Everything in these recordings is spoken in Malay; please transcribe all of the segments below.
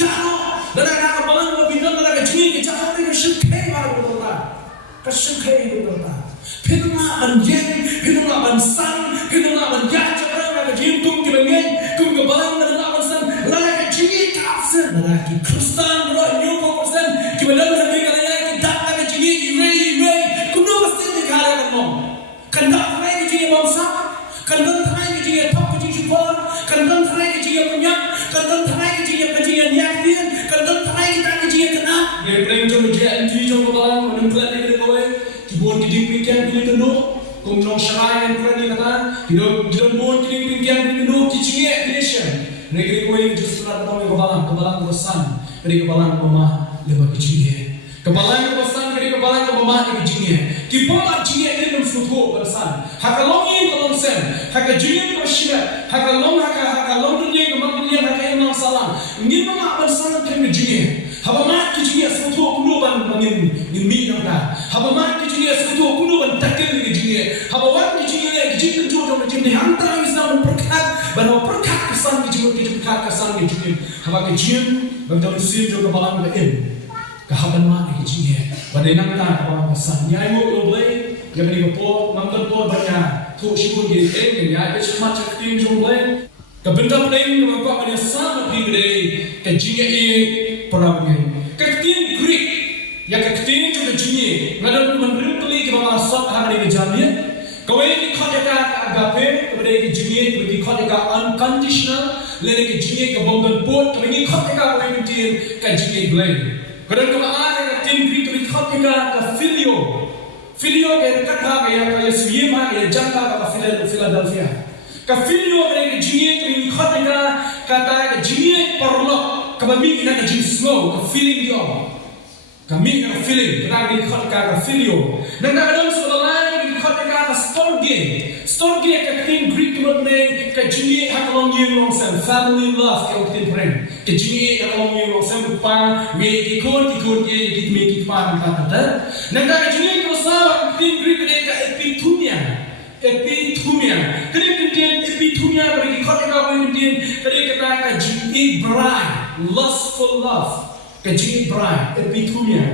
jano lada ka balang ko bidon lada ka jini ka jano ka shukhe mar ko ta ka shukhe ko ta philma anjen philma bansan philma banja chakra ka jin tum ki bangen kum ka balang lada bansan lada ka jini ka sen lada ki kristan ro new person ki balang ka ni ka lada ki da ka jini re kum no basin ki khala ka mo kan da thai ki jini bangsa kan da thai ki jini thap ki jini por kan da thai ki jini punya kan da thai ki jini nyak dia kan da thai ki ta ki jini kana ye prem jo je anti jo ko balang mun kla ni ko we ki bon ki jini pikan ki ni no kum no shrai en kla ni kata ki do bon ki jini pikan ki no ki jini creation negeri ko ye just la ta ko balang ko san dari ko balang mama le ba ki jini kebalan ko san dari kebalan ko mama ki jini ki poma jini ni no futo ba san hakalong ni ko sen haka jini ko shira hakalong ni ko mag ni haka imam salam ni mama ba san kan jini haba ma ki jini futo kulo ban bangin ni mi na haba ma ki jini futo kulo ban takil ni jini haba wa ki jini jo jo jini hanta islam perkat ban perkat kesan ki jini perkat kesan ki jini haba ki jini bang dalam sin jo kebalan ba in kahaban ma ki jini badai nang ta ba kesan nyai mo lo blai ya bani ko nam tan po banya thu shibun ge en ya ke chma chak tim jo blai ka benda play ko ko bani sama pi gre ka jini e para bani ka tim greek ya ka tim jo jini ngadon man rim pli ki ba sat ha ni jamia kawai ki khot ka agape bade ki jini ki khot ka unconditional le ki jini ka bongan pot ka ni khot ka kawai ki tim ka jini blai kadang ka ara ka tim greek ki khot ka filio ke kata ka ya suyem ha ya janta ka Philadelphia ka filio ke jini ki khot ka kata ka jini parlo ka ba mi na ka jini snow ka feeling yo kami ka feeling ka ni khot ka filio nang na kadang so la ni khot ka storge ka tin greek mo ne ka jini ha ka long year long sen family love ka tin friend ka jini ha long year long sen pa me ki kon ye ki me ki pa ka ta nang na jini ko sa tin greek ne ka epithumia kare tin epithumia ka ki khot ka ko tin kare ka jini bride lustful love ka jini bride epithumia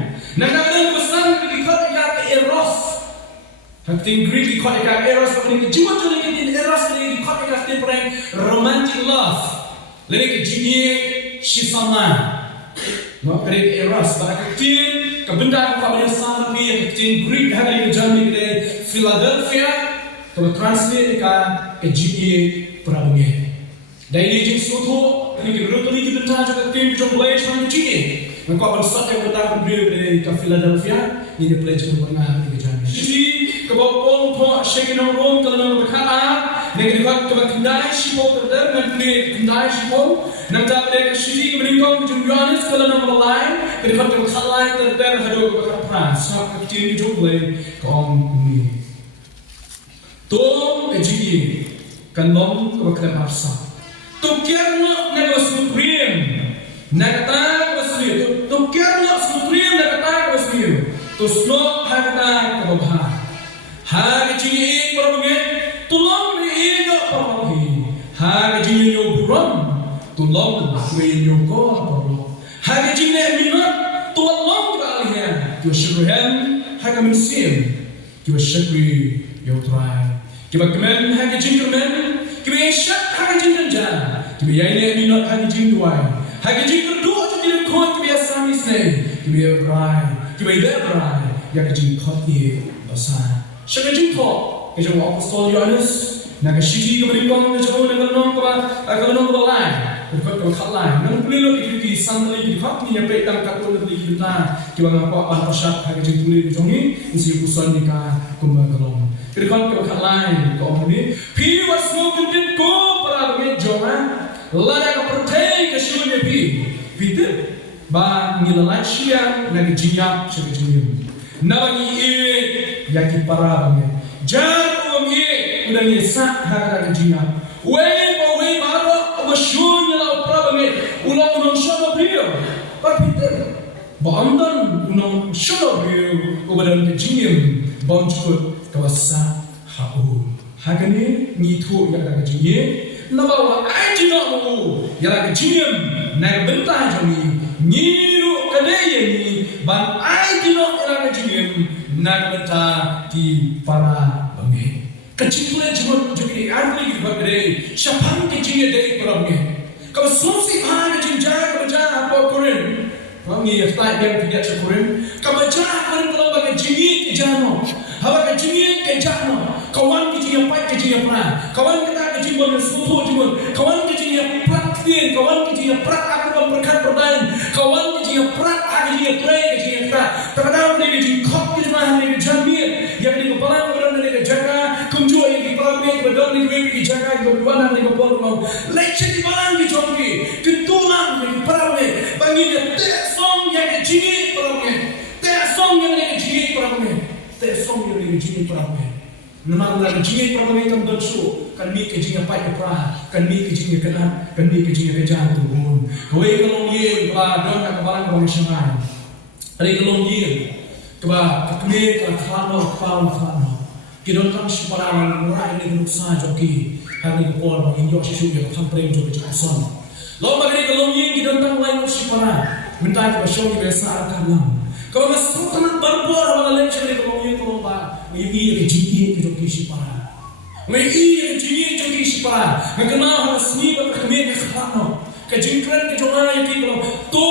nang na ko sa ki khot ka eros Hakting Greek di kota ikan eros, kemudian kejiwa juga di eros di kota ikan temporer romantic love. Lalu kejiwa shisama, no kemudian eros. Pada ketin kebenda kepada sama pi yang ketin Greek hari ini jadi di Philadelphia. Kalau translate kejiwa perabungan. Dari ini jenis soto, ini kereta ini kita juga ketin jomblay sama kejiwa. Maka bersatu yang bertahan di Philadelphia, ini pelajar pernah kejalan. Jadi kebopong po shekinong rom kalau berkata negeri kat kebakindai shipo terder negeri kebakindai shipo nampak mereka shiri kemeningkong jumlanis kalau nama lain negeri kat kebakindai terder hado kebakapran sab kecil jumlah kaum ini tom kejigi kanom kebakindai marsa tukirno negeri supreme negata wasir tukirno supreme negata wasir tusno hagata kebabah Hari jini perabungan tulang ni ego perabungan. Hari jini yo buram tulang ni yo ko perabungan. Hari jini minat tulang kalian. Kau syukuran hari mensim. Kau syukuri yo try. Kau kemen hari jini kemen. Kau syak hari jini jan. Kau yang minat hari jini dua. Hari jini kedua tu jadi kau biasa misne. Kau berai. Kau berai. Yang jini kau ni besar. Siapa jumpa? Kerja apostol Yohanes, naga shiti keberingkong kerja naga nong kalau nong lain, berkat kalau lain. Nong pelilo ikut sandali di hak ni yang petang katul dari kita. Kiwa ngapa apa pasat hari jumpa jongi, isi urusan nikah kumbang kelong. Berkat kalau lain kau ini. Pi wasmo kuntin ko para bagi jongan, lada kepercayaan kesyukurnya pi. Peter, ba ngilalai siang naga jinyak siapa jinyak. Nabagi yaki para bagi jar ye udah nyesak harga kejinya we baru masyurnya lau para bagi ulang shono beliau Peter bandan ulang shono beliau kebadan kejinya bancut kawasa hau hagane ngitu yang ada kejinya nabawa aja namu yang kejinya na benta jami nyiru kadaya ni ban ai dino ila jingim na benta ti para bangi kecilnya cuma jadi arti bagre syapang kecilnya dari perangnya kalau sosi mana cinta kerja apa koren bangi ya tak yang tidak sekoren kalau jalan kalau bagai jingi kejano apa kecilnya kejano kawan kecilnya pai kecilnya pernah kawan kita kecil bangun subuh cuma kawan kecilnya praktik kawan kecilnya prak aku berkat berdain kawan kecilnya prak aku kecilnya pray kecilnya prak terkadang dia kecil kok kecil mana dia jamir yang di kepala orang dia jaga kunjung yang di perangnya berdor di dua di jaga berdua nanti kepala mau leceh di mana di jombi ketulang di perangnya bagi dia tesong yang kecil perangnya tesong yang kecil perangnya tesong yang kecil perangnya Namang la kecil perangnya kan bersu kan mi kecilnya pai kepala kan mi kecilnya kenan kan mi kecilnya kejan turun kau kalau ye ba don nak kepala kau sengai hari kalau ye keba kekme kalau khano kidon kan separang murai ini guru saja joki hari kepala bagi yo sisu yang kampreng joki jason lo bagi kalau ye kidon kan lain separang minta kita show di besar kalam kalau masuk tanah berbor wala lain sekali kalau ye kalau ba ini kecil joki separang Mei jadi jadi sipara, mengenal harus ni berkemih kekhano, kejingkran kejongan yang kita to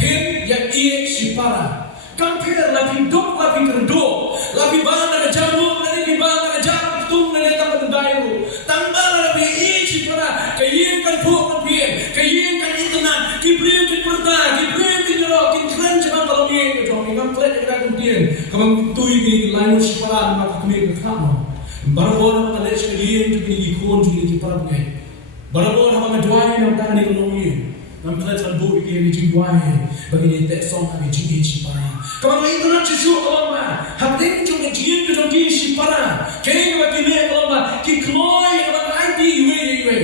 pin yang ia sipara, kampir lebih dok lebih kerdo, lebih banyak jamu lebih banyak jamu tung lebih tambah dayu, tambah lebih ia sipara, kayin kan pok lebih, kayin kan internet, kibrim kiperta, kibrim kinero, kinkran jangan kalau ni kejongan, kampret kita kemudian, kamu tu ini lain sipara maka kemih kekhano. Barabor na leche liye to ni ikon to ni parabne barabor ha ma dwai na ta ni longi nam kala tan bo ki ni jingwai bagi ni te song ha ni jingi chi para kama mai to na chu olma ha ding to ni jingi to ki chi para ke ni ba ki ne olma ki kloi ba ai ti yue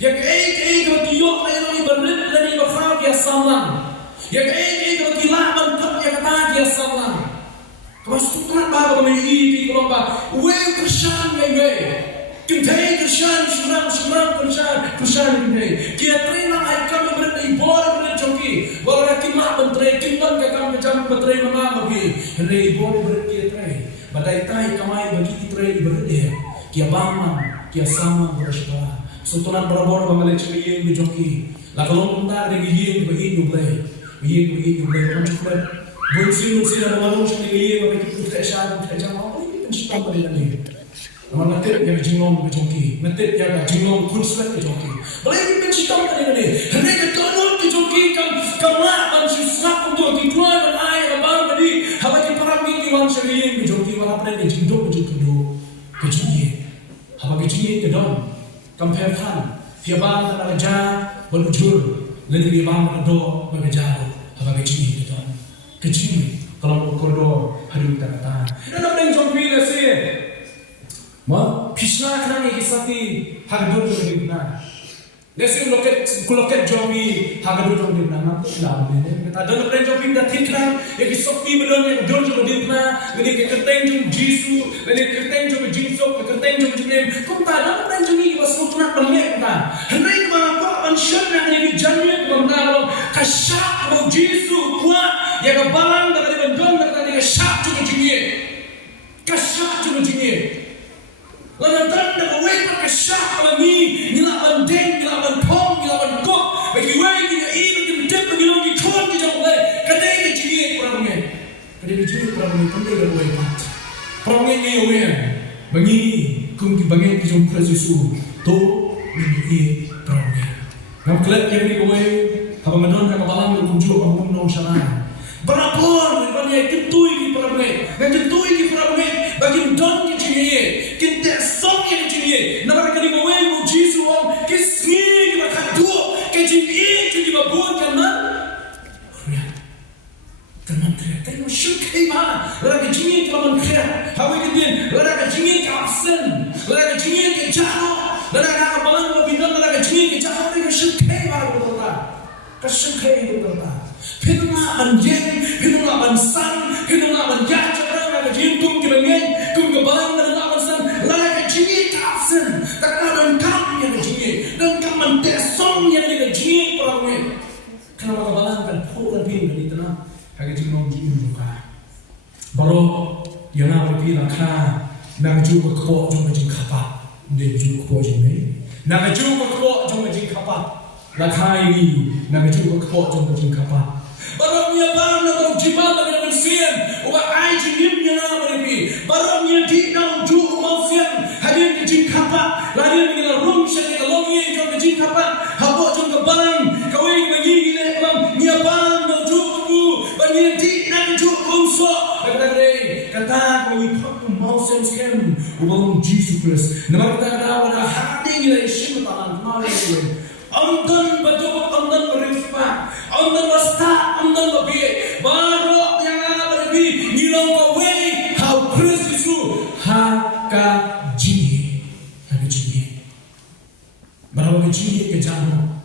ya ke ai to ki yo na ni barrit na ni ba fa ya samlan ya ke ai to ki la ban pat ya ta ya samlan Masukkan bahawa memiliki di kelompok Wei kersan wei Kintai kersan Semerang kersan kintai Kia terima ai kami berada boleh berada joki Walau kimak menteri Kintan ke kami jam menteri mama bagi Rei boleh berada kia teri Badai tai kamai bagi teri berada Kia bama Kia sama bersekolah Sultanan berabor bangalai cekaya joki Lalu mentar dari yin bagi nyublai Yin nyublai Kancuklah Bunsin ada malu sendiri bagi kita kesal kita mau ini pencipta pada ini. Nama nanti yang jingong kejoki, nanti yang jingong kunslet kejoki. Boleh ini pencipta pada ini. Hendak ketonol kejoki kamlah mensusah untuk dikeluar dan air abang tadi. Habis para minggu wan sering kejoki malah pada jingdok kejoki. Habis kejoki kedon kamperhan tiabang dan aja berujur lalu tiabang dan do berbicara. Habis kejoki kedon. Kecil kalau koridor hadir kita kata. Dan apa yang jombi nasi? Ma pisna kerana kisati hadir jombi na. Nasi loket jombi hadir jombi na. Mampu dah ni. Kita dan apa yang jombi dah tikran. Yang kisati belum yang hadir jombi na. Ini kerteng jombi Jisu. Ini kerteng jombi Jinsok. Kerteng jombi Jinem. Kau tak ada apa yang jombi was sultan berlihat kita. Hendak mengapa ansur yang ini jangan mengenal kasar atau Jisu kuat. Yang kebalang dari bendon dari kasar juga jingye, kasar juga jingye. Lalu dan dari wajib kasar lagi, nilai bandeng, nilai bantong, nilai bangkok. Bagi wajib kita ini kita bagi lagi kau kita boleh. Kadang kita jingye perangnya, kadang jingye perangnya pandai dan wajib. Perangnya ni awak, bagi kung bagi kita jumpa Yesus, to ini perangnya. Nam kelak yang ni awak, habang bendon dari kebalang dari kunjung kampung nong sana. Berapor banyak ketui di perabot, ketui di perabot bagi don kecilnya, kita song yang kecilnya. Nampak kali bawa ibu Yesus orang kesini kita kadu kecilnya jadi babuan kanan, kanan kriat, tapi musyrik mana? Lagi kecilnya kanan kriat, hawi kemudian lagi kecilnya kapsen, lagi kecilnya kejauh, lagi nak balang babindan, lagi kecilnya kejauh, tapi musyrik mana betul tak? Musyrik betul tak? Hiduplah menjadi, hiduplah mensan, hiduplah menjadi orang yang jintung kebanyakan, kebalang dan mensan, lagi kecil kapsen, tak ada kami yang kecil, dan kaman tesong yang kecil perangnya, hagi jingong ji imbuka baro yana bagi lakha nang ju ko jong jing khapa de ju ko jing me nang ju ko jong jing khapa lakha ini nang ju ko jong jing khapa baro nya bang na ko jibal na sian uba ai jing nya na bagi baro nya di nang ju mo sian hagi jing khapa la ni ni rum shani long ye jong jing khapa habo jong ka bang kawai bagi ni lam nya bang na ju ku bagi di nang ju so kata kami takut mau sensem ubang Jesus Christ. Nama kita ada pada hati kita isim tangan malu. Amdan baju amdan berifah, amdan basta, amdan lebih. Baru yang lebih nilang kawe how Christ itu haka jini, haka jini. Baru haka jini kejano.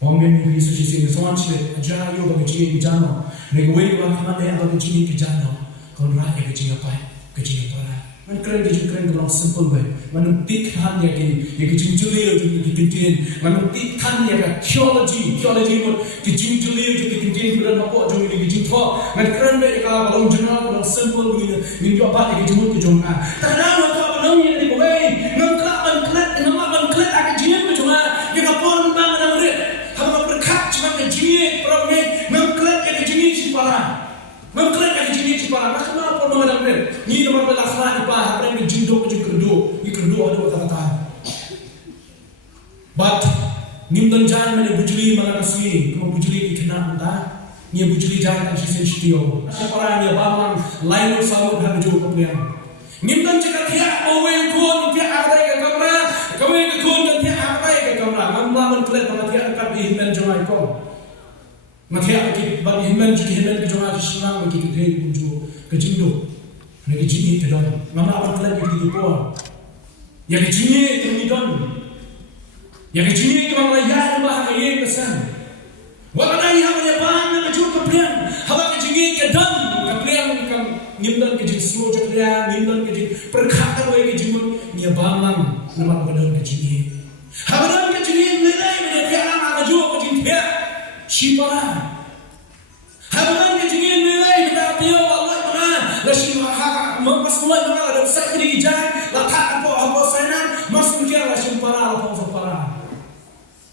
Orang yang Yesus ini soal sih ajar yo haka jini kejano. Negeri orang mana yang haka jini kejano. Kalau rakyat kecil apa? Kecil apa? Man keren dalam simple way. Man tikhan ya kecil julia juga dikintin. Man tikhan ya theology pun kecil julia juga dikintin. Bukan apa jom ini kecil thok. Man keren ya kalau jenah dalam simple way. Minggu apa ya kecil kejongah. Tanah apa belum yang dikawai. Ngangkat nama man klet akan jinak kejongah. Yang apa orang bang ada murid. Hamba berkat cuma kecil. Problem ngangkat ya kecil siapa? Mengklaim yang jenis siapa? Nak kenapa orang mana benar? Ni nomor belakang apa? Apa yang jindo kerdo? Ni kerdo ada kata-kata. But nimdan jangan mana bujuli mana kasih? Kamu bujuli ikhna anda? Ni bujuli jangan kasih sensitio. Siapa orang yang bawang lain sama dah bujul kemudian. Nimdan cakap tiap orang kun tiap ada ke kamera, kamu yang kun tiap ada ke kamera. Mama mengklaim pada tiap dekat di himdan jomai kau. Makia kita bagi himan jika himan kejongan Islam bagi kita kunju kejindo, lagi jini kedon. Mama abang kalian kita dipuan, yang jini termidon, yang jini kita melayani bahasa yang kesan. Wakana yang menyebabkan keju keplian, hawa kejini kedon keplian kam nimdan kejin slow keplian, nimdan kejin perkata wei kejimun nia bamang nama kedon kejini. Hawa kejini nilai menyebabkan anak keju kejin dia. Siapa? Habulan kecingin nilai kita tiap Allah mana? Lasi hak mempersemua mana ada besar kiri jalan, letak apa senan, masuk dia lasi para apa para.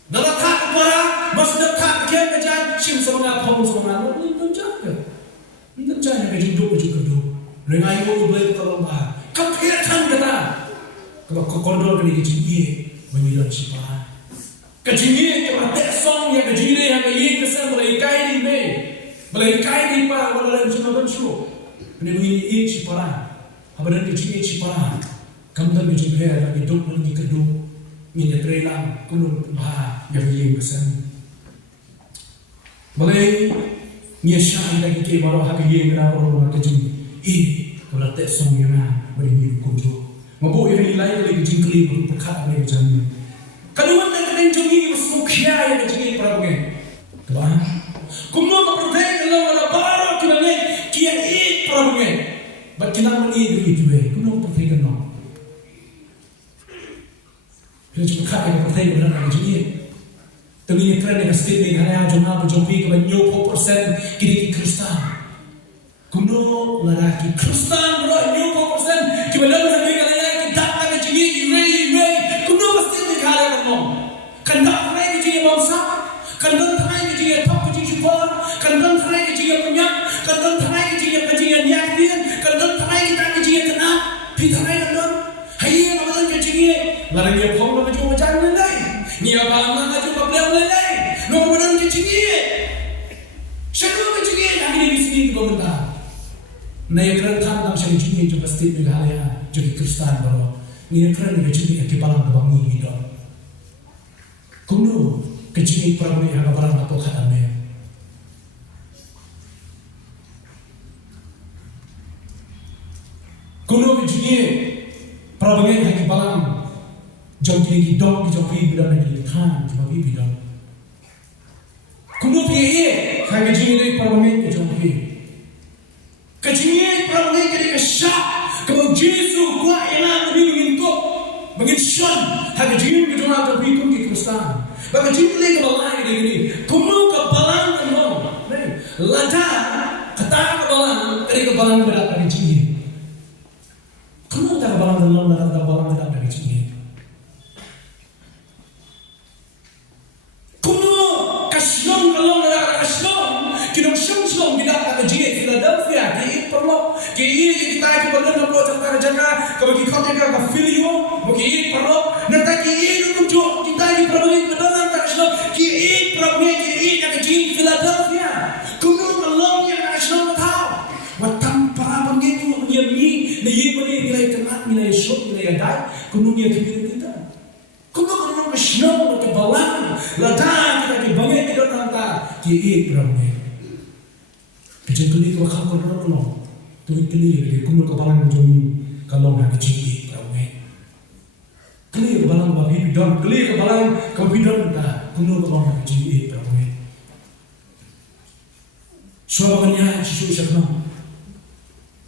Dan letak para masuk letak dia kerja sim semangat pom semangat ini menjaga, menjaga kejindo kejindo. Rengai itu boleh terlomba. Kepiatan kita kalau kontrol kini kecingin menyilam siapa? Kejini kita song yang kejini yang kaya kesan mulai kai di pa wala lang cuma bensu. Ini begini si para, apa dan kejini si para. Kamdan kejini yang hidup lagi kedua, ini terang kuno bah yang kaya kesan. Mulai ni syai lagi kaya baru hak kaya kena orang kejini. Kalau song yang begini kunju. Mampu yang nilai lagi kejini kali berkat lagi kejini. Kaluan na kanilang jungi masukya yang kecil perabungan. Tuhan, kumno kepercayaan Allah ada baru kita ni kia perabungan. But kita mani itu juga. Kumno kepercayaan Allah. Kita cuma kaya kepercayaan Allah ada jungi. Tengini keren yang setiap ni hanya junga berjumpi kepada 90% kini Kristen. Kumno lelaki Kristen bro 90% kita dalam hati kalian kita akan jungi kumno pasti Kandak try ke dia bangsa, kandak try ke dia top ke dia pon, kandak try ke dia punya, kandak try ke dia nyakian, kandak try ke dia kena, pita try kandak, hai apa ke dia, lalu dia pon ke dia macam mana? Ni apa mana ke dia problem lagi? Nomor mana ke dia? Siapa ke dia yang ini di sini komentar. Naya keren kan dalam segi dia juga pasti negara jadi Kristen baru. Ni keren ke dia yang kebalang kebangi itu. Kuno kecil perang yang barang atau kami. Kuno kecil perang yang hanya balang jauh tinggi dong di jauh bidang negeri kan cuma bidang. Kuno piye hanya kecil perang yang jauh kecil perang yang jadi kesyak kalau Yesus kuat yang lebih mengintuk menginsyon hanya kecil kita nak berhitung ke Kristen. Bagi jumlah kebalan ini, kumno kebalan kamu, lada ta kebalan, dari kebalan berat dari cingin. Kamu tak kebalan dalam dan kebalan berat dari cingin. Kamu kasyong kalau ada kasyong, kita syong tidak ada cingin. Philadelphia, kita perlu nampak tentang jaga, kalau kita jaga ke Filio, mungkin perlu. Nanti kita kita perlu benar kasyong, kita perlu kita cingin Philadelphia. Kamu kalau yang kasyong tahu, watam para pengiru menyemi, nyiapkan nilai tenat, nilai syok, nilai adai, kamu yang kita. Kamu kalau kasyong kebalan, ladang kita dibangun kita nanti kita perlu. Kecil kali tu akak kau kalau tu kali lagi kuno kebalan macam kalau nak kecil ramai. Kali kebalan babi bidon, kali kebalan kau bidon dah kuno kebalan kecil ramai. Suabannya susu siapa?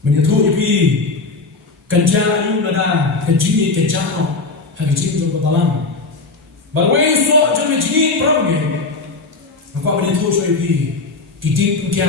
Menyentuh ipi kerja ayu nada kecil kecano kecil tu kebalan. Balway so macam kecil ramai. Apa menyentuh so ipi kita punya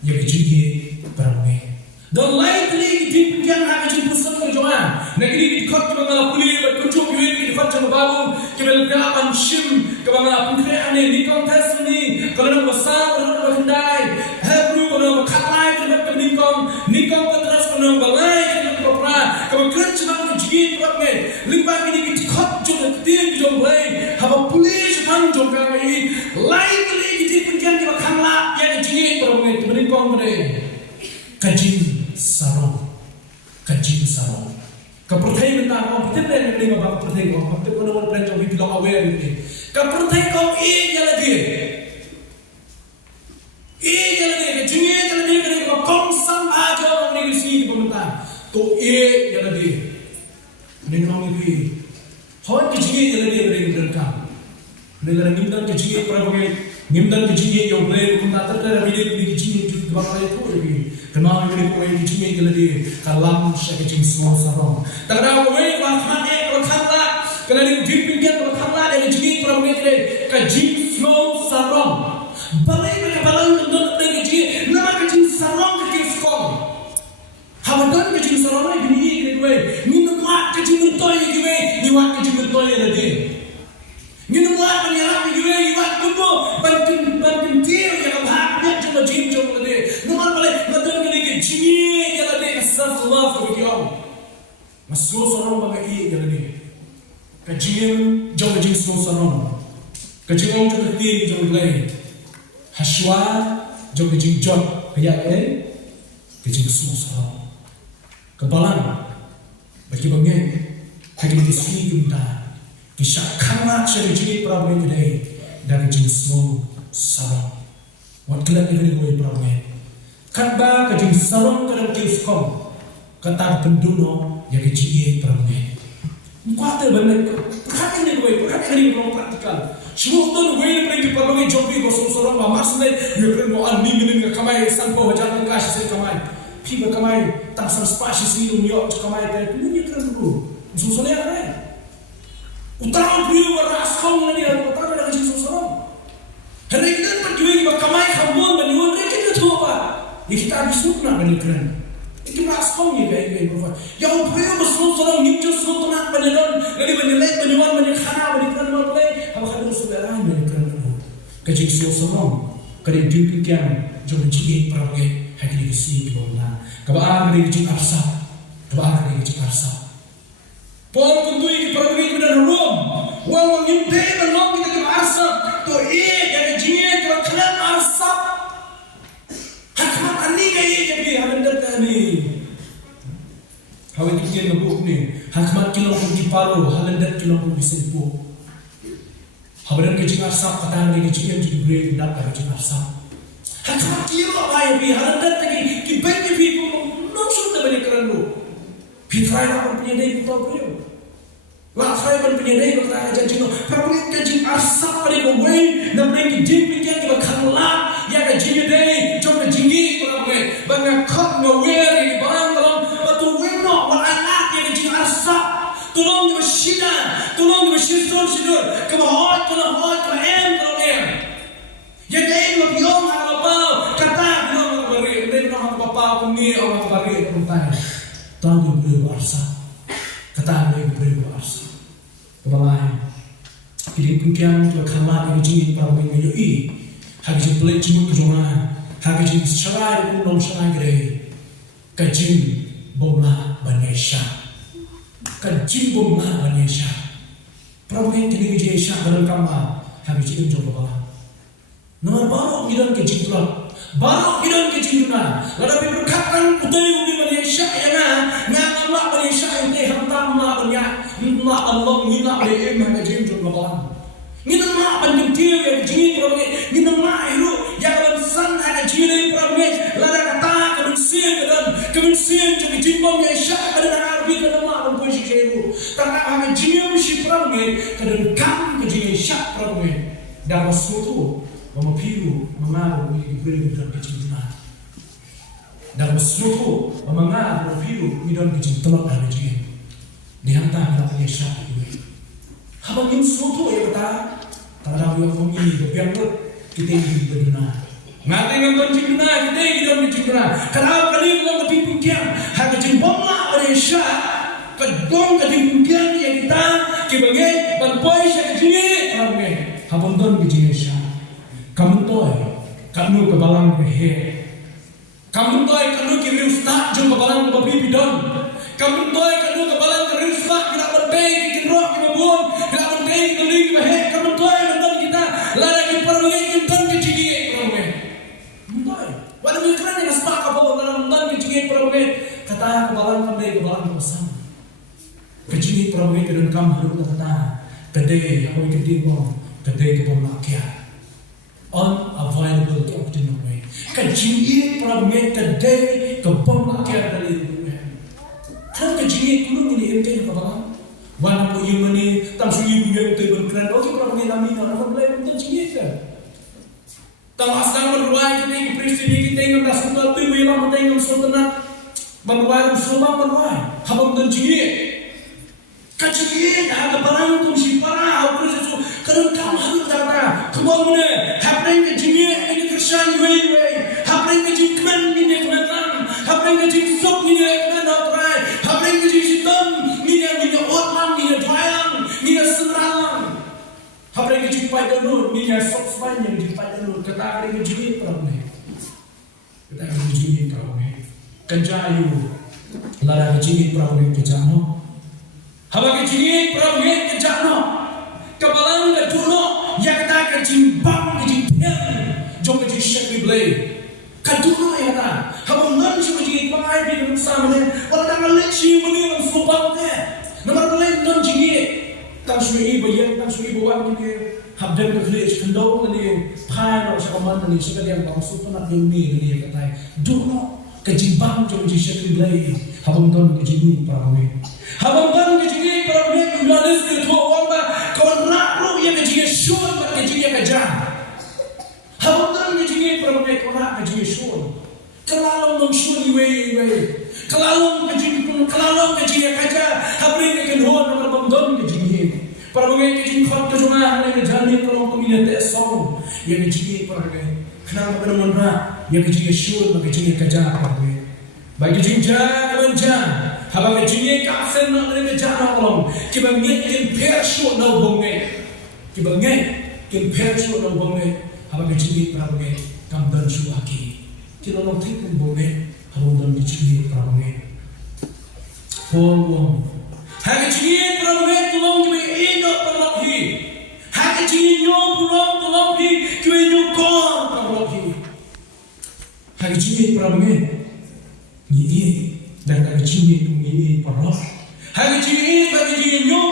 yang kecil beramai. Dan likely kita nak kecil pusat kejuan. Negeri dikat kita nak pulih berkunjung kita dapat jangan bangun kita lebih anshim kita nak pulih ane ni kontes ni kalau nak besar kalau nak berkendai hebru kalau nak katlai kita dapat nikong terus kalau nak balai kita dapat berapa kalau kerja nak kecil beramai. Limbah ini kita dikat jangan kecil jangan balai haba pulih jangan jangan kami likely kita punya kita katlai yang kecil beramai. Kong mere kajin sarong kapertai benda kau betul betul ni apa kapertai kau betul betul orang pelajar kita bilang aware ini kapertai kau ini jalan dia kajin kau konsam aja orang ni sini pemerintah tu jalan dia ni orang ni hon kajin jalan dia mereka mereka nimdan kajin perabot nimdan kajin yang boleh pemerintah terkena bilik kajin bakal itu lagi. Kenapa ini kau ini cingin jadi kalam syakicing semua sarong. Tak ada kau ini bahkan kalau kata kalau di pinggir kalau kata dari cingin perempuan itu kajing semua sarong. Balai untuk kajing nama kajing sarong kajing sekom. Hawadan kajing sarong ini gini gue. Minum mak kajing bertoy gue, niwat kajing bertoy lagi. Minum mak menyerap gue, niwat kumpul bantin tiar yang bahaknya cuma jingcong lagi. Nuan balik betul kali kecil jalan ni astagfirullah kebikiran. Masuk sarong bagai jalan ni. Kecil jauh kecil sarong. Kecil jauh kecil jauh lagi. Haswa jauh kecil jauh kayak kecil sarong. Kebalan bagi bangen hari di sini kita kisah kamat ciri-ciri problem ini dari jenis sarong. Wat kelak ini boleh problem. Kanba kajing sarong kadang kiskom kata penduno yang kecil permen. Kuat benar. Perhatian ini gue, perhatian ini belum praktikal. Semua tu gue pergi pergi jobi gosong sarong mamas ni. Dia pergi mau andi minum kamai sampo wajar kasih saya kamai. Piba kamai tak serspasi sini dunia kamai tapi ini keren dulu. Susunnya keren. Utara biru beraskom ni ada utara ada kajing sarong. Hari ini pergi kamai kampung menyuruh kita tu apa? Kita habis nak berikan. Itu masuk ni gaya berfah. Yang perlu bersuruh orang hijau suruh nak berikan. Jadi berikan menyuan berikan berikan boleh. Apa kalau saudara berikan dulu. Kecil suruh kerja pikiran jom jigi pergi hari ini sini boleh. Kabar kerja arsa. Pol kentui pergi ke dalam room. Wang ngimpi menolong kita ke arsa. Tu yang jigi ke dalam arsa. Ani gaya jadi halendat kami. Hawa kikian nabuk ni. Hakmat kilong pun diparu, halendat kilong pun disempu. Hawadan kecing asap kata ni kecing jadi beri tidak ada kecing asap. Hakmat kilong ayah bi halendat lagi kibet kibi pun nusuk tak banyak kerana. Pitrai nak punya day kita beri. Latrai pun punya day kita ajar cino. Perlu kecing asap pada gue. Nampak kecing pikian kita kanlah ya kecing day. Jom kecing banyak kau ngawiri barang dalam batu wino walaat yang kecil asap tolong sidur kemahot em yang kain lebih om apa kata bilang beri bungi orang bagi perintah. Tuhan yang beri kuasa. Kata yang beri kuasa. Kebalai. Jadi pungkian tu kamar ini jin para mengenai ini. Hagi jin pelik jin kejongan. Hagi jin serai pun non serai kere. Kajin bomla banyesha. Kajin bomla banyesha. Para mengenai ini jin syak dalam kamar. Hagi jin jom kebalai. Nomor baru kita kajin tulah. Baru kita kajin tulah. Lalu berkatakan utai uni banyesha ya na Allah banyesha ini hantam Allah banyak. Minta Allah minta leem hanga jim jom babalan. Minta ma banjung tiyo yang jini probe. Minta ma iru yang bansan hanga jini probe. Lada kata kemensian jadi jimbang yang syak kadang arbi kadang ma banjung sikiru. Karena hanga jini si probe kadang kam kejini syak probe. Dalam suatu memapiru mengaruh diberi dan kecintaan. Dalam suatu mengaruh memapiru dan kecintaan hanga jini. Dihantar dalam Yesus itu. Habang yang suatu ya kata, kalau yang kami berbiang kita ingin berdoa. Nanti nonton cipta kita ingin berdoa. Kalau kali kita berpikir, hanya jempollah oleh Yesus, kedong ketimpian yang kita kebagai berpoin sekecil, kami habang don bijak Yesus. Kamu kamu kebalang berhe. Kamu kamu kiri ustaz jom kebalang babi bidon. Kamu kamu kebalang kerismak tidak penting kita roh kita buat tidak penting kita lagi bahaya kamu nonton kita lagi pergi kita kecigi pergi nonton walau mikran yang sepak apa nonton kecigi pergi kata kebalang bersama kecigi pergi ke dalam kamu kata kedai apa yang kedai kebun makia unavailable to optimum kecigi pergi kedai kebun makia dari kan kejadian dulu ini ente yang kapan? Wana ko yung mani tamsu yung yang tebel kran. Oke kalau mengenai kami kalau orang mulai mentan kejadian. Tang asal berway kita yang presiden kita yang tak suka tu yang kita yang sultanat berway usulma berway. Habang mentan kejadian ada barang tu si para aku sesu kadang kamu harus kata kemudian happening kejadian ini kerjaan way happening kejadian ini kementan happening kejadian sok ini kementan Habis itu sistem minyak orang minyak bayang minyak serang. Habis itu jumpai dulu minyak sokpan yang jumpai dulu kata hari ini perang kita hari ini perang kenjayu lara ini perang kejano. Habis ini perang kejano kebalang keduno yang kita kejimbang kejimpel jom kejishak diblay. Kadulu ya ta, habang nan si majigit pangay di dalam sama ni, wala nang lechi muni ang subang ni, namar balay nan jigit, tang sui bayan tang sui bawan ni, habdan ka klis kandong ni, pano sa kaman ni, sa kadiyang pangsuto na kini ni katay, duno kajimbang jom jisyak diblay, habang nan kajini parami, habang nan kajini parami, kulalis ni tuwa wamba, kawan nakro yang kajini syur, kajini kajah. Habang nan kejadian perempuan orang kejadian kalau mengsyur iwe kalau kejadian kaca habis kekenhon nomor bangdon kejadian perempuan kejadian kau tu cuma hanya kejadian kalau kami nanti esok yang kejadian perempuan kenapa benar yang kejadian syur kejadian kaca perempuan baik kejadian habang kejadian kafen nak kejadian kalau kita ngin persyur nak bongeng kita ngin persyur nak bongeng habang kejadian perempuan kamdan suaki kita nak tikun bongeng habang kejadian perempuan Wong hak kejadian perempuan tolong kita indok perlahi hak kejadian nyom tolong kita nyukor perlahi hak kejadian perempuan ni dan hak kejadian ni perlah hak kejadian nyom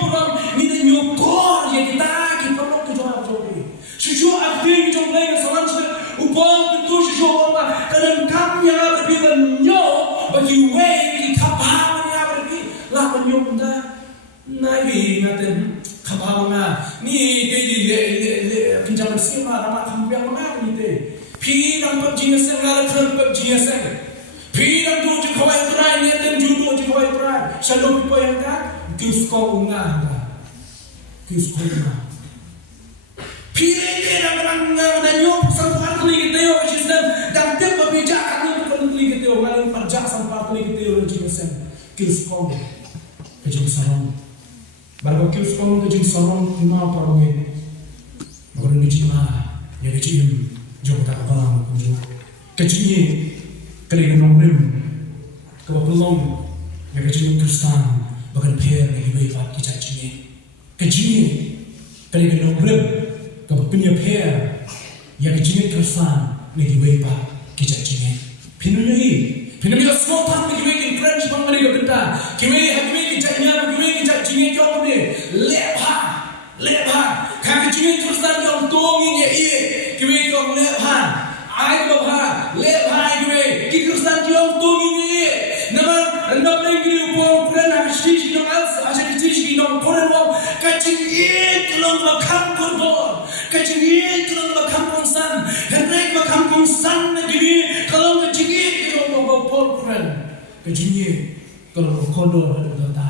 ni nyukor yang kita perlu jawab Susu aktif jom lagi salam upang tentu susu apa kadang kami yang berbeda nyo bagi way kapal yang berbeda lah penyom dah nabi ngaten kapal mana ni kaji pinjaman sima nama kami yang mana ni te pi nang pabji sen ngala kan pabji sen pi nang tu je kawai try ni ten judo je kawai try shalom po yang dah kiusko unga Pilih orang dan nyok satu kali kita yo sistem dan tiap berbicara kali kita yo ngalim perjak kills kong kajing sarong barang kills kong kajing sarong lima parong Magandang bijima, ya kajing jauh tak kalah kunjung. Kajingnya kali genong rim, kebapelong ya kajing Kristen bahkan pair lagi baik pak kita kajingnya. Kajingnya kali genong rim, kebapelnya pair ya kajing Kristen lagi baik pak kita kajingnya. Pinamnya semua tak lagi baik in French bang mereka benda. Kami hakimi kajingnya, kami kajingnya kau ni lepha. Kami cingin Kristen yang tuangin ya iya, kami kau lepha, ay bapa lepha kami, kita Kristen yang tuangin ya. Nama lagi upang Quran asyish yang asyish yang Quran wam, kacingin kelong makam kontor, kacingin kelong makam konsan, hendak makam konsan lagi, kalau kacingin kelong makam Quran, kacingin kelong kondor ada kata.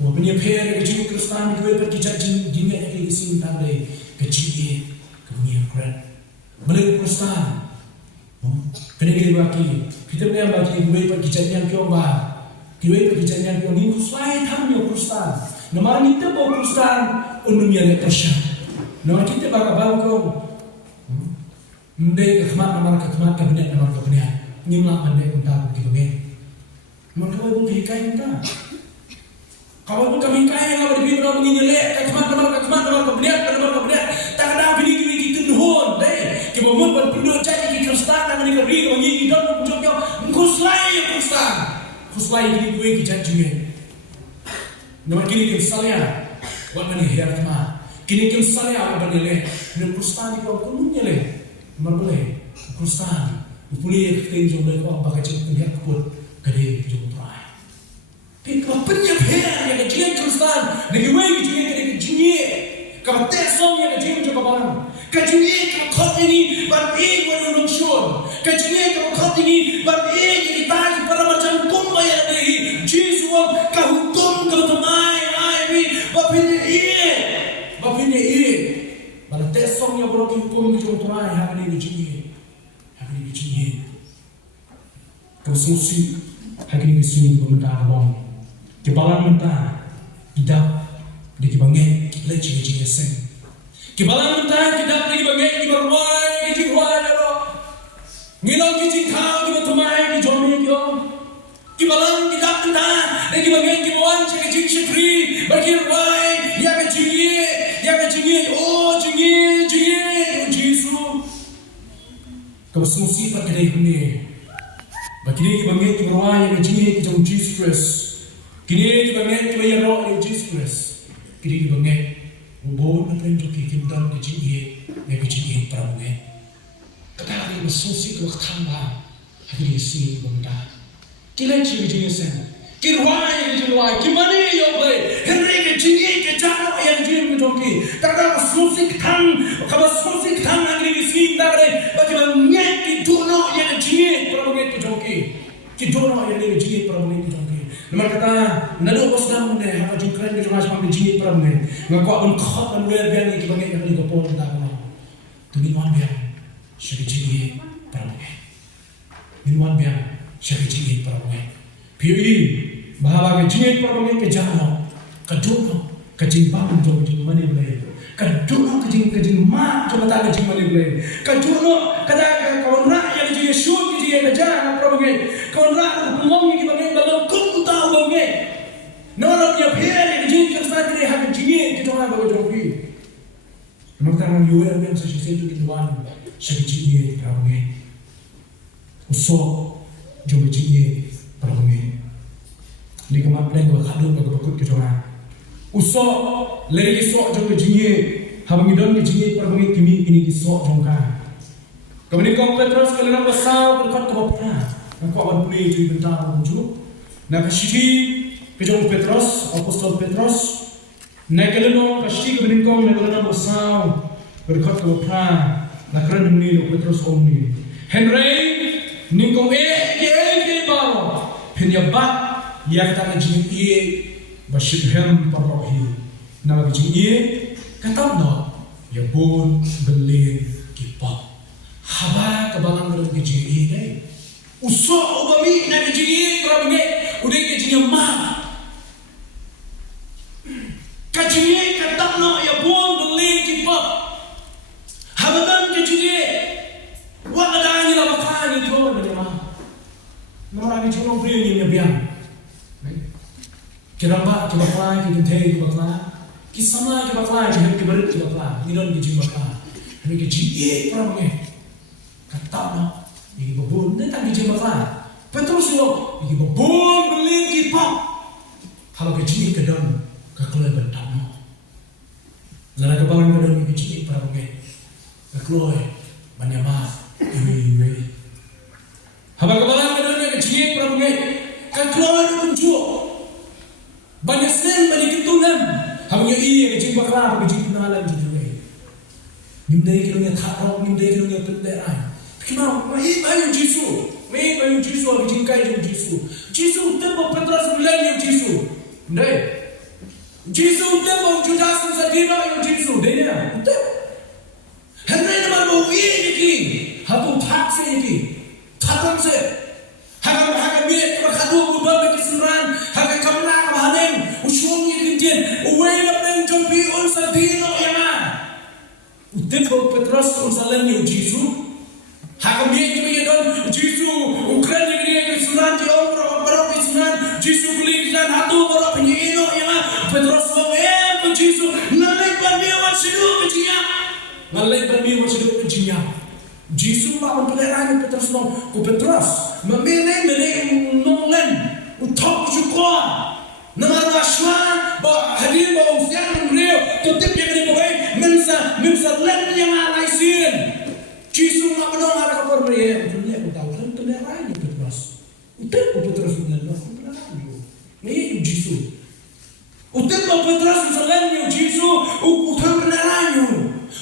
Kau punya pair kecil Kristen kau pergi cacing dingat lagi kesini tadi kecil kau punya Quran. Mulai Kristen, kena kita bagi kita punya bagi kau pergi cacing kau bah, kau pergi cacing kau ni sulai tham yang Kristen. Nama kita bawa Kristen unumnya le Persia. Nama kita bawa kau, mendek kemat kabinet nama kabinet. Nyimlah mendek untuk kita ni. Maka kau pergi kain tak? Kalau pun kami kaya kalau di bawah begini lek, kemat kemudian tak ada bini kita nuhun, deh. Kita buat penduduk jadi kita Kristen, kami negeri kami ini dan menjadi kuslai Kristen, kuslai ini gue kita juga. Nama kini kita salia, buat mana herma. Kini kita salia apa benda dan Kristen itu apa punya leh, boleh Kristen, punya kita juga boleh apa kecil punya kebun, kadang juga try. Kau punya pair yang kecil Kristen, negeri kecil kecil, kau tesong yang kecil juga barang, kecil kau kau ini beri kau nungshon, kecil kau kau ini beri jadi tadi pada macam kumba yang dari Yesus kau hukum kau temai, bapaknya iya, pada tesong yang boleh hukum juga temai hari ini kecil, kau susi hari ini sini pemerintah bang. Kebalan mentah, tidak dikibangai, kita ciri-ciri sen. Kebalan mentah, tidak dikibangai, kita ruai, kita lo. Ngilang kita kau, kita temai, kita jomi kita. Kebalan tidak mentah, dikibangai, kita wan, ciri-ciri syukri, bagi ruai, ya kecil, oh ciri, Yesus. Kau semusi pakai ini. Bagi dia dikibangai, kita ruai, ya kecil, kita Yesus Kristus. Kini kita bangun kita yang roh Yesus Kristus. Kini kita bangun ubon apa yang kita dan kecil peramu. Kata kita bersusi ke tambah. Kini sini benda. Kita ciri sen. Kita wai gimana ya boleh. Henry kecil kejar yang kecil kita. Kata bersusi ke tang agri sini dah. Bagaimana nyet dono yang kecil peramu kita. Kita dono yang kecil peramu kita. Nama kata, nado bos dah mana, apa jungkran ke rumah sampai jingit perang ni, ngakak bengkak dan luar biasa ni kita yang kita pun tak kenal. Tu minuan biar, syari jingit perang ni. Minuan biar, syari jingit perang ni. Pilih, bahawa jingit perang ni kejalan, kedono, kejimbang jom jing mana boleh, kedono kejing mak jom tak kejing mana boleh, kedono kata kawan rakyat jing syur jing kejalan perang ni, kawan rakyat pemong kita ni dalam Nora punya pair yang kecil Kristen dia hanya kecil kita orang bawa jogi. Kenapa tangan yuer yang sesuatu itu tuan sekecil ramai. Usok jogi kecil ramai. Di kamar plan dua kali berkebut kita orang. Usok lagi sok jogi kecil. Habang idon kecil ramai kimi ini kisok jongka. Kemudian kau Petrus kalau nak besar berkat kebapan. Kau akan boleh jadi bentar muncul. Nak kasih Pejong Petrus, Apostol Petrus, nagalano pasti kebeningkong nagalano besar berkat kepada nakaran ini Petrus omni. Henry ningkong bawa penyabat yang tak jingye basyidhem parohi. Nama jingye kata no ya bon beli kipak. Haba kebalang dalam jingye ni. Usok obami nak jingye kerana udah kejingnya mah. Kejingnya ketak no ya buang beli cipok. Habatan kejingnya. Wah ada ni lah makan itu macam mana? Nama lagi cuma beri ni biang. Kira apa? Kita kelai, kita teh, kita kelai. Kisama kita kelai, kita berit kita kelai. Ni don kejing kelai. Ini kejing perang ni. Ketak no. Ini babon, ni tak kejing kelai. Petrus lo, ini babon beli cipok. Kalau kejing kedon, kekelai bentang. Lalu kebawan kedon ini kejing perang ni. Kekelai banyak mah. Iwe. Habang kebalan kedua kejing perang ni. Kekelai itu kunjuk. Banyak sen banyak ketunan. Habang iya kejing bakar, kejing kenalan juga. Nimdai kedua tharok, nimdai kedua penderai. Kenapa? Mai bayu Yesus. Mai bayu Yesus kejing kai Yesus. Yesus tempo Petrus bilang Yesus. Ndai. Yesus tempo Judas sedina Yesus. Dia. Henry nama mau ini ki. Hatu taksi ini, tatang se, haga biar terkadu ubah keseluruhan, haga kamera kemahanin, usulnya kintin, uway lapeng jompi unsa dino yang Utip Petrus unsalan ni Yesus, haga biar kita don Yesus, Ukraina ni keseluruhan di orang keseluruhan, Yesus beli dan hatu orang penyino yang Petrus bawa Yesus, nalai pergi masuk kejinya, nalai pergi masuk kejinya. Yesus mak memperlerai Petrus no, ku Petrus memilih nonglen utok syukur, nama rasma bah hadir bah usian real, tutip yang di bawah mensa len yang alai sin. Yesus mak menong ada kabar mereka, mereka tahu kan perlerai Petrus, utip ku Petrus menang, perlerai. Ni Yesus, utip ku Petrus mensalan Yesus, utip perlerai.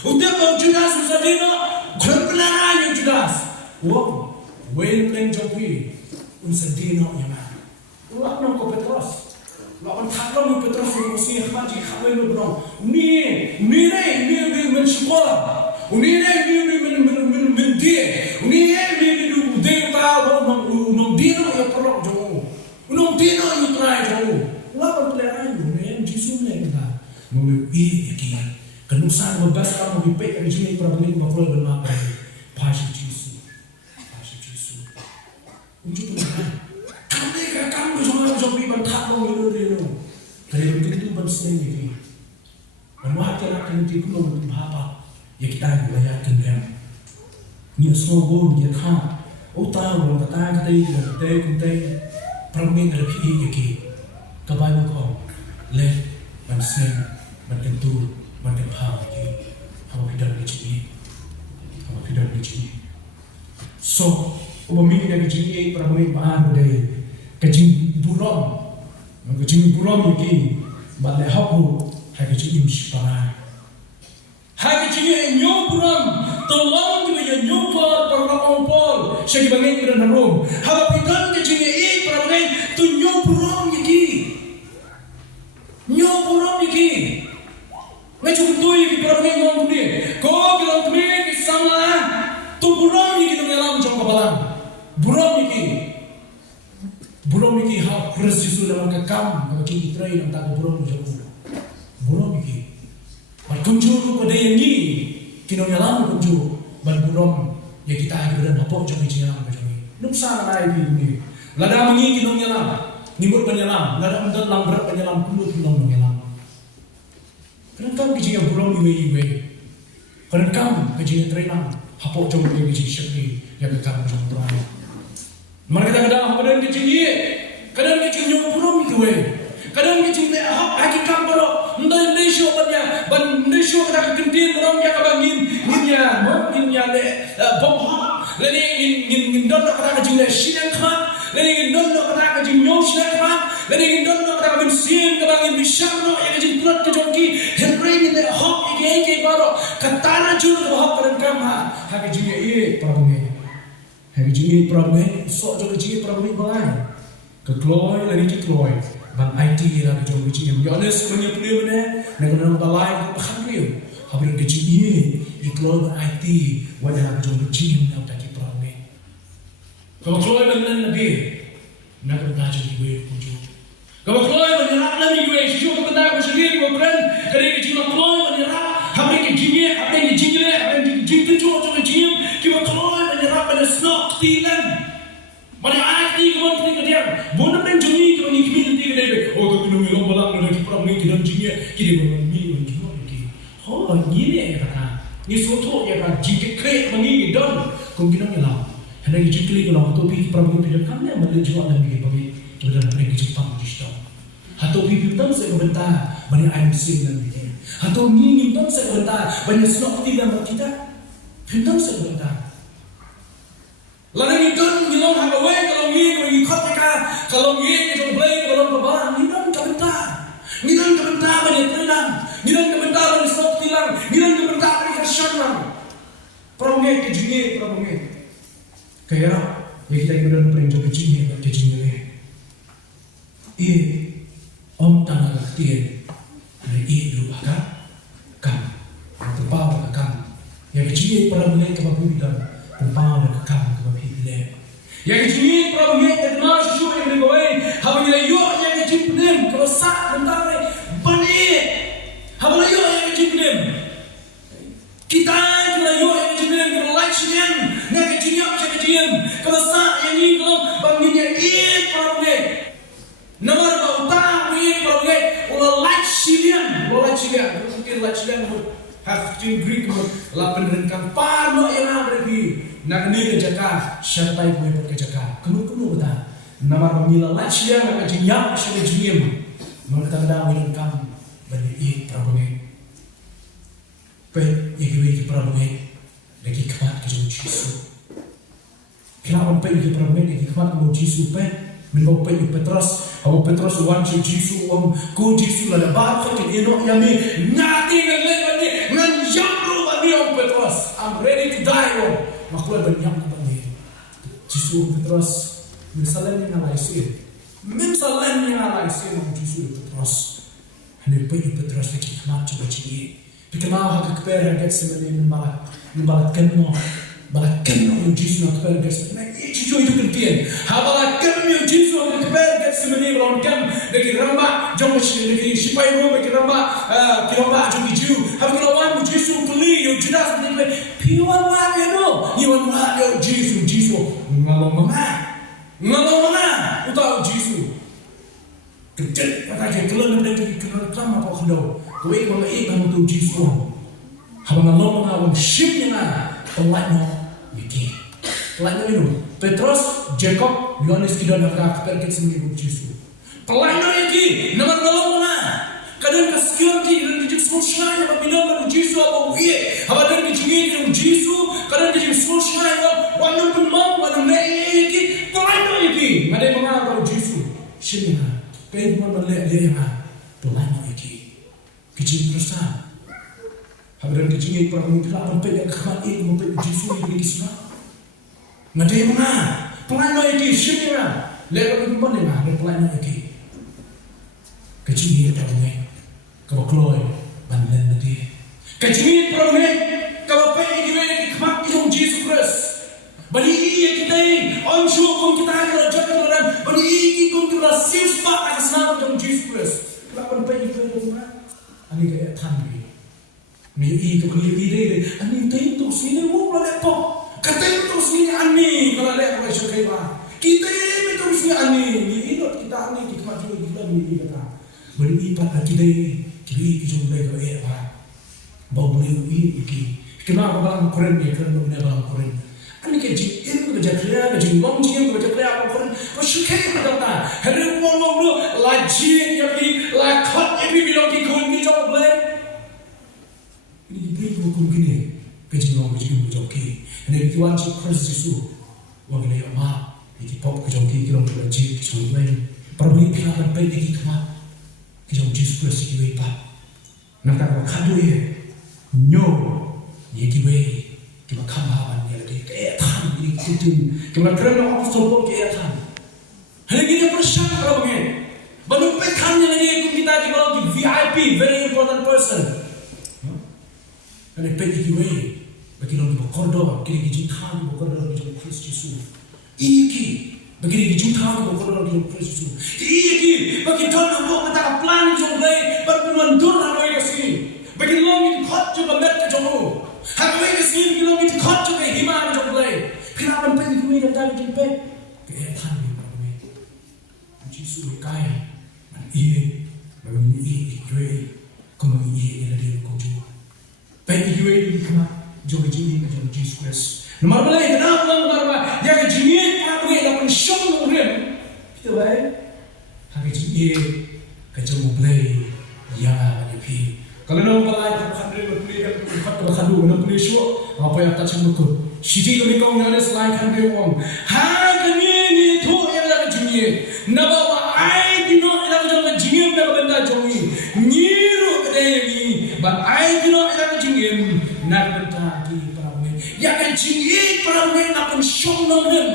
Utip ku Judas mensadino. Kalau pelarang Judas, wah, weleng jopi, unsadino yang mana? Ulah nong Petrus, lawan takkan Petrus yang mesti haji kawin berong. Ni mensyukur, ni mendia, ni dewa nong dino yang perlu jauh, nong dino yang terakhir jauh. Lawan pelarang ni Yesus ni kita, mula yakin. Kenusan membahas kamu bipek dari sini perabot bakul bermakna pasir Yesus. Unjuk mana? Kamu jangan jombi bantak mau dulu. Kalau begitu bersih ni. Memuat akan tipu apa? Ya kita bayarkan dia. Ni semua bom dia tak. Utang orang kata kita permen terpi yaki. Kabai kau le bersih berkentur. Mandang hal lagi, hawa hidup kecil. So, umumnya dari kecil perempuan bahan dari kecil buram lagi, balik hapu, hai kecil imsipara, hai kecil nyok buram, tolong juga nyok perempuan, saya dibangun dengan harum, hawa hidup kecil perempuan tu nyok buram lagi. Macam tu yang pergi ngomong dia. Kau bilang pergi sama tu burung ni kita ngelam jauh kebalan. Burung ni hak Kristus dalam kekam bagi kita yang tak burung jauh. Burung ni. Berkunjung kepada yang ni kita ngelam kunjung. Burung yang kita akan berapa jauh jalan macam ni. Nuksan lagi ni. Lada mengi kita ngelam. Nimut penyelam. Lada mendalam berat penyelam kulut kita ngelam. Kenapa kejadian burung iwe? Kenapa kejadian terenang? Hapok jauh dari kejadian yang kekal jauh terakhir. Mereka kadang kadang kejadian burung iwe. Kadang kejadian hap hakikat baru. Indonesia kita kentin orang yang kabangin minyak le bom. Lalu ingin dondok kita kejadian siang kan. Lalu ingin dondok kita kejadian nyosian kan. Lalu ingin dondok kita kejadian siang kabangin bisyarno yang kejadian kuat kejongki. Henry ni hak ini baru katana juru hak perangkam hak kejadian problem sok jo kejadian problem balai kekloi lagi kekloi bang IT lagi jo kejadian Yohanes punya mana dengan balai bahkan dia habis kejadian kekloi bang IT wajah lagi jo kejadian yang tak problem kalau kekloi dengan nabi nak belajar di gue kunjung Kalau keluar menyerap lagi gue, sih aku benda aku sendiri gue keren. Kerana kita keluar menyerap, apa yang jingle, apa yang jingle tu jingle, kita keluar menyerap pada snok tilan. Mana arti kemudian kita dia, mana pun jingle kita ni kimi nanti kita dia. Oh kita ni orang balak lagi perang ni kita jingle, kita orang ni jingle lagi. Oh ni kata, ni soto ya kan jingle kaya mani don, kau kita ni lah. Hendak jingle kalau tu pergi perang kita kan ni mana jual lagi bagi. Kemudian mereka Jepang Kristen. Atau pipitan saya berbentar banyak air mesin dalam kita. Atau minum saya berbentar banyak senok dalam kita. Pipitan saya berbentar. Lalu itu minum habawe kalau minum ikut mereka kalau minum itu boleh kalau berbarang minum kebentar. Minum kebentar banyak tenang. Minum kebentar banyak senok tilang. Minum kebentar banyak kesenangan. Perangnya kejinnya perangnya. Kaya ya kita kemudian perinjau kejinnya kejinnya. Om tanah kektian dari dulu kan terbawa kan yang kecil para mulai kebabi dan terbawa kan kebabi bila yang kecil para mulai kenal sesuatu yang bergawai habis nilai yo yang kecil penem kalau sak bentar bani habis yo yang kecil penem kita nilai yo yang kecil penem kalau like siang yang kecil yang kecil kalau sak yang ini kalau bangunnya para mulai nomor utama ini kalau ulah like silian, mungkin like silian have to Greek lah penerikan parno yang ada di nak ni kejaka syaitan boleh berkejaka kenu betul nama pemila like silian nak jenyak syaitan jeniem mereka dah menerikan bagi problem pe yang problem lagi kemat kejauh Yesus kenapa pe yang problem lagi kemat kejauh Yesus pe Minum Petrus, Abu Petrus wanci Yesus, Ku Yesus lah dapat kita enok yami nanti ngelak ni, nganjamru bani Abu Petrus. I'm ready to die oh. Makulah banyak bani. Yesus Petrus, misalnya yang alai sih, Abu Yesus Petrus. Hendak pergi Petrus lagi kemat coba ciri. Dikenal hak keper harga sebenarnya membalat kenno. Balakan yang Yesus nak kepada sebenarnya itu penting. Balakan yang Yesus nak kepada sebenarnya balakan lagi ramba jauh lagi sipai rumah lagi ramba kilomba jauh hijau. Kalau orang Yesus keli yang jelas sebenarnya piwan mana no, piwan mana Yesus ngalong mana, utau Yesus. Kecil kata dia keluar dari keluar kelama apa kau? Kau ini kamu tu Yesus. Habang ngalong mana, ship mana, pelakno. Pelakno itu Petrus, Jacob, Yohanes kita nak pergi sendiri ke Yesus. Pelakno itu nama mana? Kadang security dan dijak sosial yang berminat dengan Yesus apa uye. Apa dan dijingin dengan Yesus, kadang dijak sosial yang wanita pemang, wanita mei itu pelakno itu. Ada yang mengaku Yesus. Sini ha, kayak mana lelaki pelakno itu. Kecil besar. Apa dan dijingin perang pelak sampai yang kemati sampai Yesus itu disana. Ngadai mana? Pelakno itu sini mana? Lepas itu mana ada pelakno itu? Kecil perangnya, kalau keluar bandel nanti. Kecil perangnya, kalau pergi di mana kemat itu Yesus Kristus. Bani ini kita ini, orang syukur kita ada jatuh dalam. Bani ini kita simpan atas nama Yesus Kristus. Kalau pergi ke mana? Ani kayak tanggi. Ni itu kelihatan. Ani tentu sini mau lepas. Kata itu sini ani kalau lihat orang syukur kita ini itu sini ani. Ini kita ani kita juga kita ini kata. Beri ipat kita kita mulai ke apa? Bau mulai ini. Kenapa balang koren ni? Kerana mana balang koren? Ani kerja ini kerja kerja long jiem kerja kerja apa koren? Kau syukur kita tak? Hari malam lu lajin yang ni lakot yang ni bilang kita ni jauh boleh. Ini beri hukum gini. Kerja long kerja joki. Ini tuan Kristus Yesus. Wang ni ama. Ini pop kerja joki kita orang kerja kerja lain. Perlu pihak baik lagi kemat. Kita Yesus Kristus itu apa? Nampak kado ya, nyo, ye kiwe, kita kamhawan ya lagi, kayak tan ini kucing, kita kerana orang sombong kayak tan. Hari ini persiap kalau begini, baru pekannya lagi kita lagi VIP, very important person. Hari ini kiwe, bagi orang di Bogor, kita kita tan di Bogor kita Kristus Yesus. Iki, Begini dijuta ko ko di Kristus. Iki bagi don ko kata plan jong lay berbulan dur hawe kasi. Bagi long it khot jo bamet ka jong. Hawe kasi long it khot jo ke himan jong lay. Pinapan pa ni kuwi da jing pe. Ke than ni ba ni. Jesus kai. Man ie bagi ie yue ko no ie ila di ko jo. Pe yue di kama jo ke jing ka jong Jesus Christ. Nomor balik kenapa nomor yang jenis apa yang pun syok nomornya itu baik hari jenis kacau mulai ya lebih kalau nomor balik kan dia berkadu nomor syok apa yang tak cemuk sisi kami kau yang ada selain kan dia uang hari ini itu yang ada jenis nabawa ai dino yang ada jenis yang benda jongi nyiru kedai ini but ai dino yang ada jenis nak benda di yang jenis perang nak syok nomor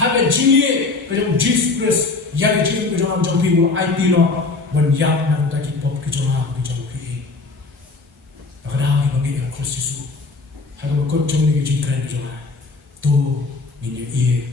Haga jini kejong Jesus Christ yang jini kejong jong pi wo IT no ban yang na ta ki pop kejong ha kejong pi bagada ni bangi yang Kristus haga ko jong ni kejong kan kejong to ni ye